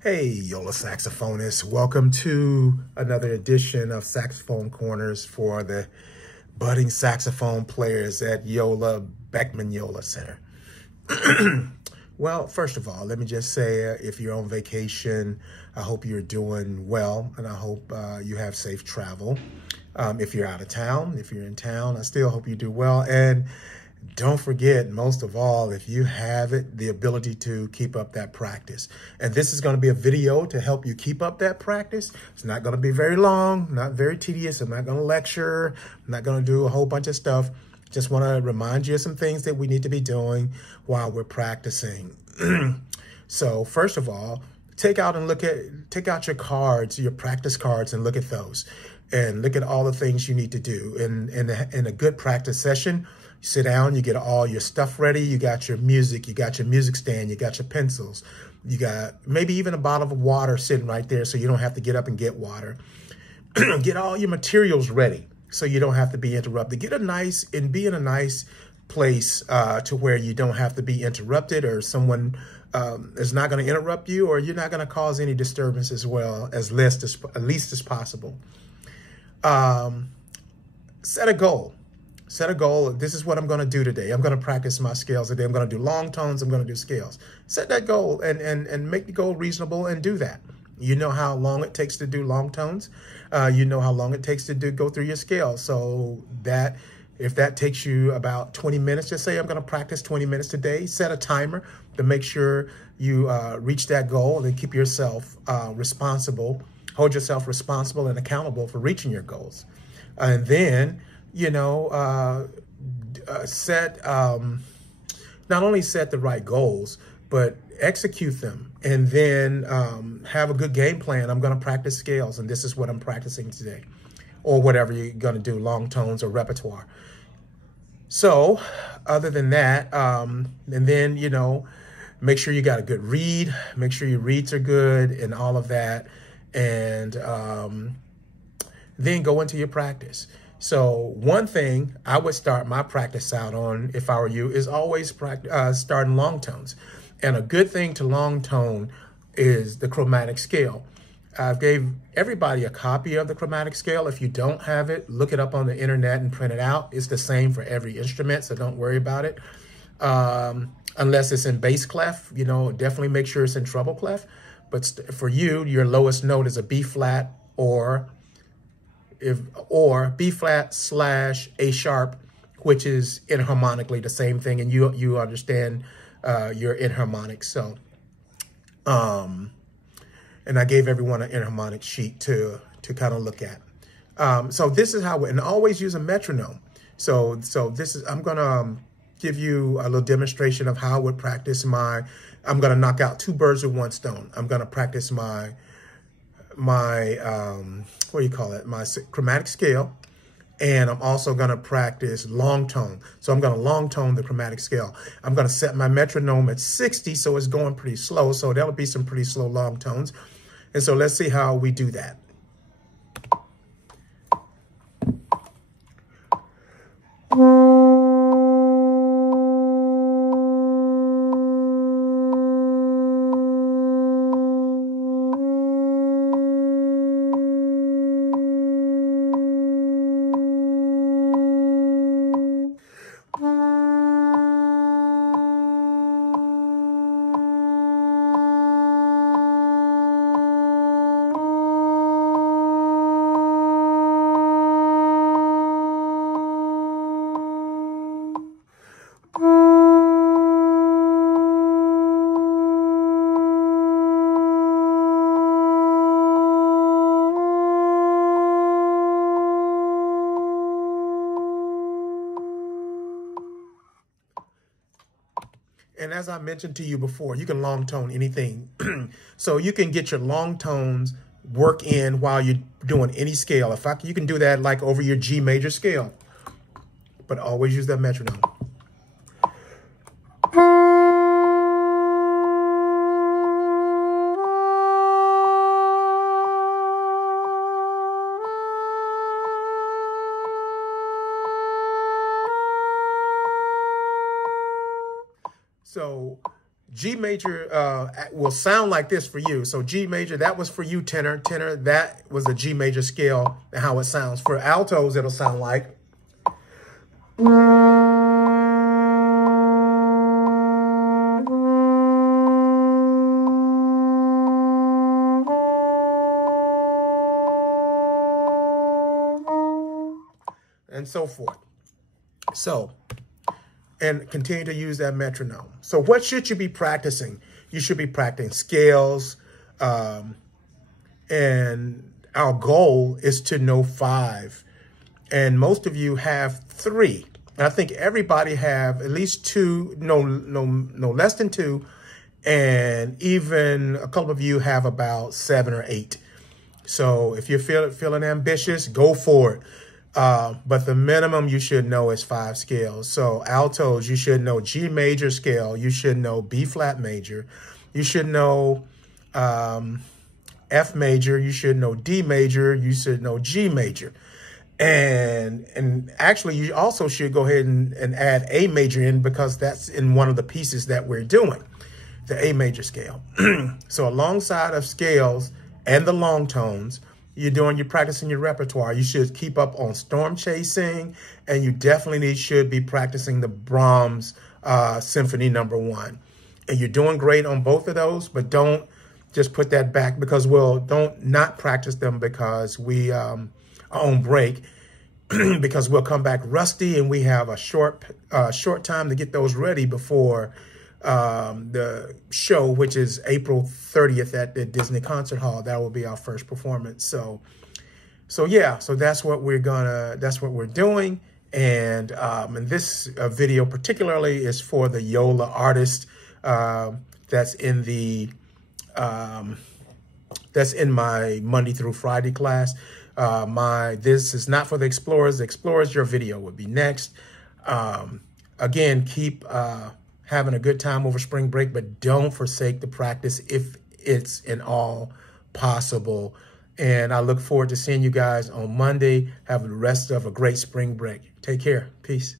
Hey, YOLA saxophonists. Welcome to another edition of Saxophone Corners for the budding saxophone players at YOLA Beckman YOLA Center. Well, first of all, let me just say, if you're on vacation, I hope you're doing well, and I hope you have safe travel. If you're out of town, if you're in town, I still hope you do well. And don't forget, most of all, if you have it, the ability to keep up that practice. And this is going to be a video to help you keep up that practice. It's not going to be very long, not very tedious. I'm not going to lecture. I'm not going to do a whole bunch of stuff. Just want to remind you of some things that we need to be doing while we're practicing. So first of all, take out your cards, your practice cards, and look at those. And look at all the things you need to do. In a good practice session, you sit down, you get all your stuff ready. You got your music stand, you got your pencils. You got maybe even a bottle of water sitting right there so you don't have to get up and get water. Get all your materials ready so you don't have to be interrupted. Be in a nice place to where you don't have to be interrupted, or someone is not going to interrupt you, or you're not going to cause any disturbance as well, as least as possible. Set a goal. Set a goal. This is what I'm going to do today. I'm going to practice my scales today. I'm going to do long tones. I'm going to do scales. Set that goal and make the goal reasonable and do that. You know how long it takes to do long tones. You know how long it takes to go through your scales. So that if that takes you about 20 minutes, just say I'm going to practice 20 minutes today. Set a timer to make sure you reach that goal and keep yourself responsible. Hold yourself responsible and accountable for reaching your goals. And then, you know, not only set the right goals, but execute them. And then have a good game plan. I'm going to practice scales, and this is what I'm practicing today. Or whatever you're going to do, long tones or repertoire. So other than that, and then, you know, make sure you got a good read. Make sure your reads are good and all of that. And then go into your practice. So one thing I would start my practice out on, if I were you, is always starting long tones. And a good thing to long tone is the chromatic scale. I gave everybody a copy of the chromatic scale. If you don't have it, look it up on the internet and print it out. It's the same for every instrument, so don't worry about it. Unless it's in bass clef, you know, definitely make sure it's in treble clef. But for you, your lowest note is a B flat or B flat / A sharp, which is enharmonically the same thing, and you understand your enharmonics. So, and I gave everyone an enharmonic sheet to kind of look at. So this is how, and always use a metronome. So this is, I'm gonna give you a little demonstration of how I would practice I'm gonna knock out two birds with one stone. I'm gonna practice my what do you call it? My chromatic scale. And I'm also going to practice long tone. So I'm going to long tone the chromatic scale. I'm going to set my metronome at 60, so it's going pretty slow. So that'll be some pretty slow long tones. And so let's see how we do that. And as I mentioned to you before, you can long tone anything. So you can get your long tones work in while you're doing any scale. You can do that like over your G major scale, but always use that metronome. So G major will sound like this for you. So G major, that was for you, tenor. Tenor, that was a G major scale and how it sounds. For altos, it'll sound like. And so forth. So, and continue to use that metronome. So what should you be practicing? You should be practicing scales. And our goal is to know 5. And most of you have 3. And I think everybody have at least 2, no less than 2. And even a couple of you have about 7 or 8. So if you're feeling ambitious, go for it. But the minimum you should know is 5 scales. So altos, you should know G major scale. You should know B flat major. You should know F major. You should know D major. You should know G major. And actually, you also should go ahead and add A major in, because that's in one of the pieces that we're doing, the A major scale. So alongside of scales and the long tones, you're practicing your repertoire. You should keep up on storm chasing, and you definitely should be practicing the Brahms Symphony No. 1. And you're doing great on both of those, but don't just put that back, because don't not practice them because we are on break, because we'll come back rusty, and we have a short time to get those ready before the show, which is April 30th at the Disney Concert Hall. That will be our first performance. So yeah, so that's what we're doing. And this video particularly is for the YOLA artist that's in my Monday through Friday class. This is not for the explorers. The explorers, your video would be next. Again, keep having a good time over spring break, but don't forsake the practice if it's in all possible. And I look forward to seeing you guys on Monday. Have the rest of a great spring break. Take care. Peace.